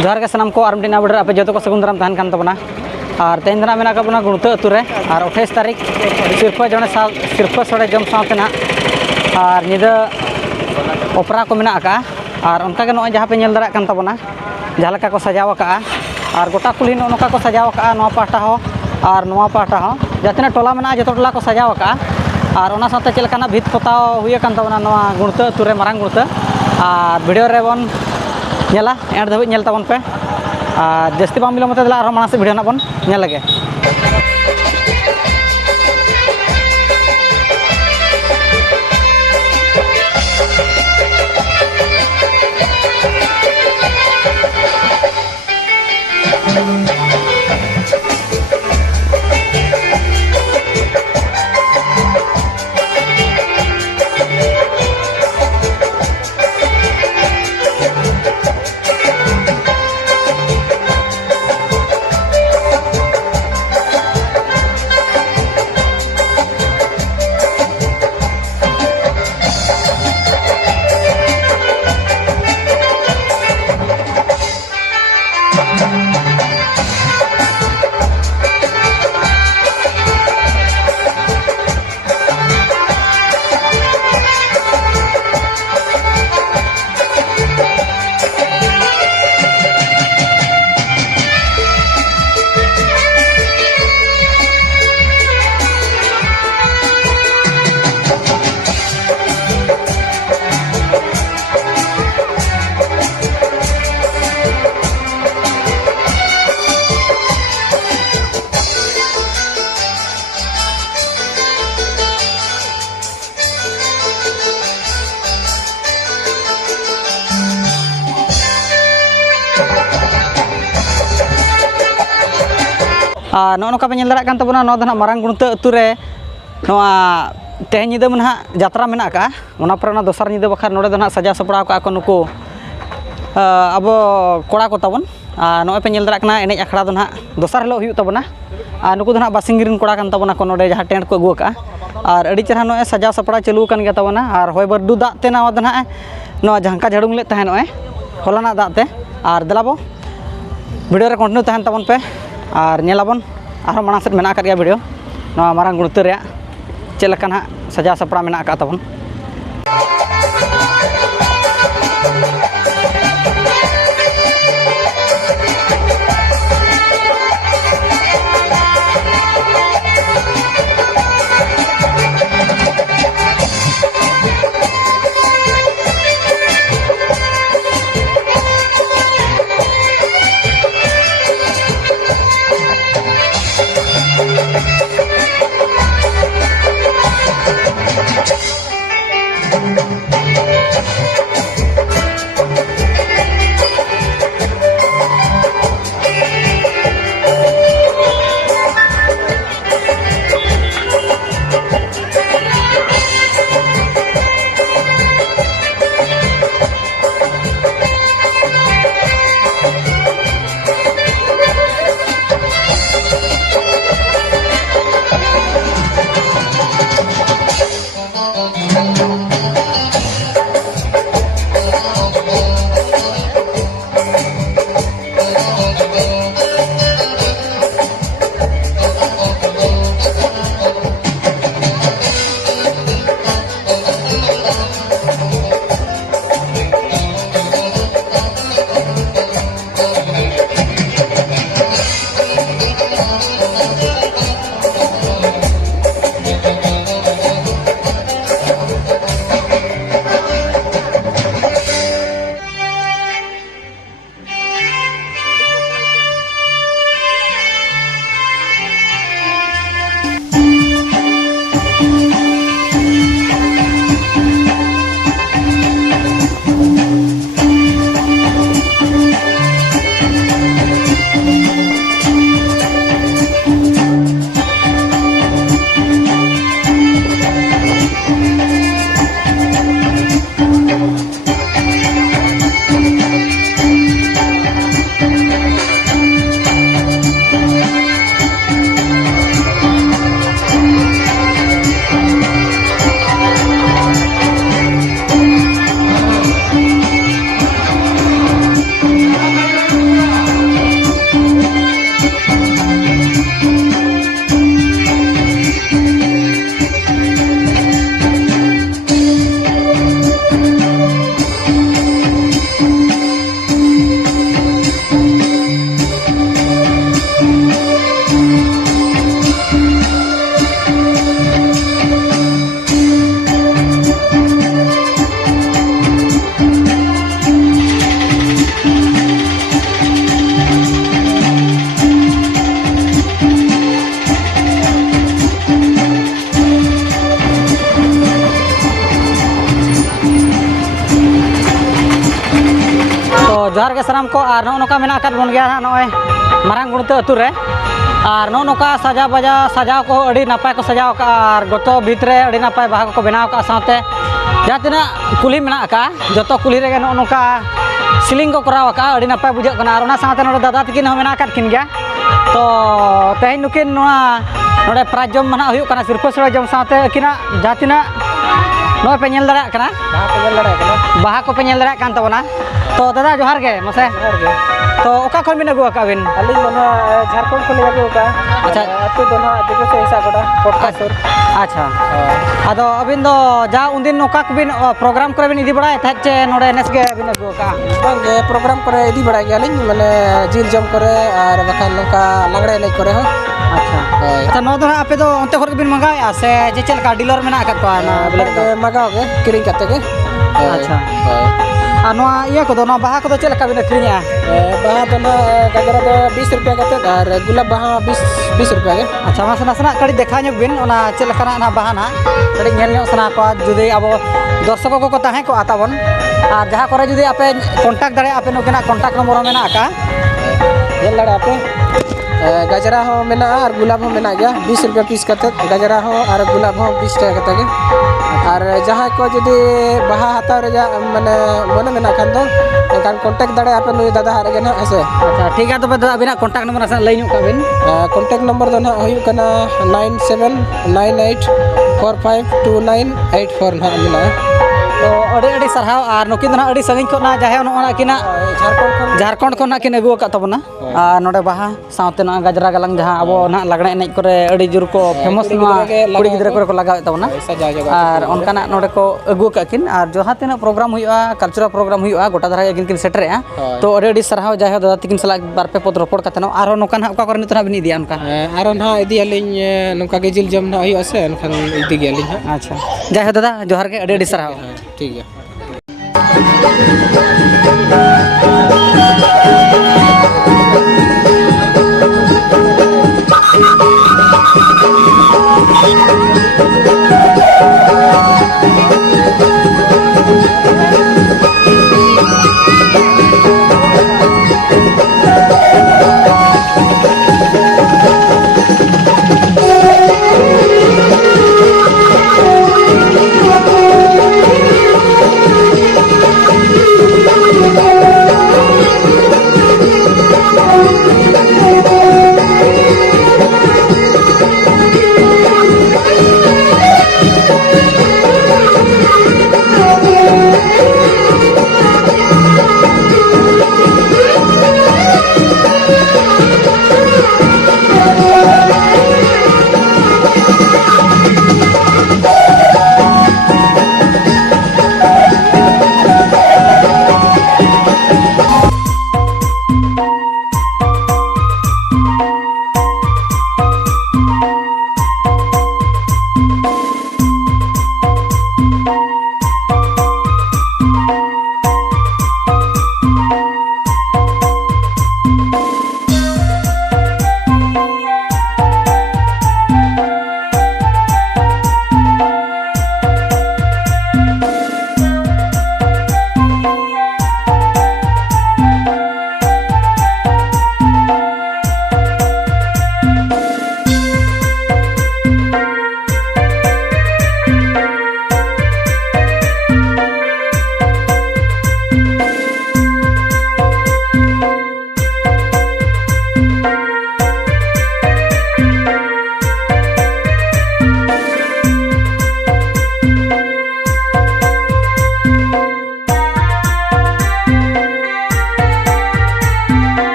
जोहार के सामान को और मिट्टी नाबड़ आप जो को सगुन दाराम तहन कान तबना और तेन दिन मेना कबना गुणता अतु रे और 28 तारीख सिरफा जने सिरफा सड़े जम साथ ना और निदा ओपरा को मेना का और उनका के नय जहां पे नेल दारा कान तबना जहां लेका को सजाव का और गोटा कुली नोका को सजाव का नोआ पाटा हो और नोआ पाटा हो जतना टोला मेना जतो टोला को सजाव का और ओना साथे चेलकाना भित पोताव हुए कान तबना नोआ गुणता अतु रे मारांग गुणता और वीडियो रे बन नेला एंड धाबी नेल तबन पे जस्ती बाम मिलो मते दला आरो मानस वीडियो ना बन नेल लगे नौका पे नेल दारा कान तबना नो दना मारांग गुणता अतु रे नोआ तेहें निदा मन हा जात्रा मेना का ओना पर ना दोसर निदा बखार नोडे दना सजा सपड़ा का को नुको अब कोड़ा को तबन नोए पे नेल दारा कना एनेज अखड़ा दना दोसर हिलो हुयु तबना नुको दना बासिंगिरिन कोड़ा कान तबना को नोडे जहां टेंट को अगु का और अड़ी चरहा नोए सजा सपड़ा चालू कान गया तबना और होय बरडू दा ते ना दना नो झांका झाड़ूंग ले तहन नोए होलाना दा ते और दलाबो वीडियो रे कंटिन्यू तहन तबन पे और नेलाबन आरो माना सेट मेना गया वीडियो नोआ मारांग गुणता रे चेल लका ना सजा सपड़ा मेना का तबन जोहार के सानाम को और नोका मेना आकाद बन गया नॉय मारांग गुणते अतु रे और नोका सजा बजा सजाव को अड़ी नापाय को सजाव का और गतो भितरे अड़ी नापाय बाहा को बनाव का साथे जहाँ तना कुली मेना का जतो कुली रे नोका सिलिंग को कराव का अड़ी नापाय बुझे कना और साथे नोडे दादा तकिन हो मेना आकाद किन गया तो तेहन नुकिन नोडे प्राइज जम मना हुयु कना सिरफस जम साथे किना जहाँ तना नॉय पे नेल दड़ा कना बाहा को पे नेल दड़ा कान तबना तो दादा जोहार के मसे तो ओका खन बिन अगुआ काबिन अली दोना झारखंड को ले अगु का अच्छा अतु दोना दिगो से हिसाब कोडा पटका सुर अच्छा आदो अबिन दो जा उनदिन नोका बिन प्रोग्राम करे बिन इदी बड़ा थे नोडे नेस के बिन अगुआ का बांगे प्रोग्राम करे इदी बड़ा गयालिन माने जिल जम करे और बखान नोका लगड़े एनज करे हो अच्छा अच्छा नो दो आपे दो ओंते खर बिन मंगाया से जे चल का डीलर मेना का तो ना मगाओ के किरिंग करते के अच्छा आ नोआ इया को दो ना बाहा को दो चल का बिन अखरिया बाहा दोना गजरा दो 20 रुपया करते और गुलाब बाहा 20 रुपया के अच्छा मा सना कड़ी देखा ᱧᱚᱜ बिन ओना चल कना ना बाहा ना कड़ी नेल ᱧᱚᱜ सना को जुदी अब दर्शक को ताहे को आताबन और जहां करे जुदी आपे कांटेक्ट दड़े आपे नोकेना कांटेक्ट नंबर मेना का ये लड़ा पे गजरा हो मेना और गुलाब हो मेना गया 20 रुपया पीस करते गजरा हो और गुलाब हो 20 टका करते और जहाँ को जदि बाहा हाथाव रे माने मन मेना खान दो एकान कांटेक्ट दड़े आपे नुई दादा हारे गे ना ऐसे अच्छा ठीक है तो दादा अबिना कांटेक्ट नंबर असन लई ᱧᱚᱜ काबिन कांटेक्ट नंबर दो ना हुयु कना 9798452984 ना मिला तो अड़ी अड़ी सरहाव और नुकिन ना अड़ी संगिन को ना जाहे ना किना झारखंड को ना किन अगु का तबना और नोडे बाहा साउते ना गजरा गलंग जहां अब ना लगड़े एनज करे अड़ी जुर को फेमस ना कुड़ी गिदरा करे को लगाव तबना और उनकाना नोडे को अगु का किन और जहां तना प्रोग्राम हुआ कल्चरल प्रोग्राम हुआ गोटा धरा किन सेटरे तो अड़ी अड़ी सरहाव जाहे दादा तकिन सला बार पे पद रोपड़ का तना और नोका ना ओका करे नितना बिन इदिया उनका और ना इदी अलिन नोका के जिल जम ना हुआ से उनखान इदी गेलिन अच्छा जाहे दादा जोहार के अड़ी अड़ी सरहाव ठीक है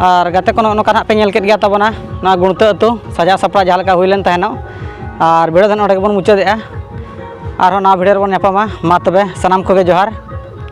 और गाते को नोका ना पे नेल केट गया तबना ना गुणता अतु सजा सपड़ा जहाँ लेका हुइलेन तहनो और भिडियो दो नोडे गेबन मुचादेआ और ना भिडियो रेबन ᱧᱟᱯᱟᱢᱟ मा तबे सनाम कोगे जोहार।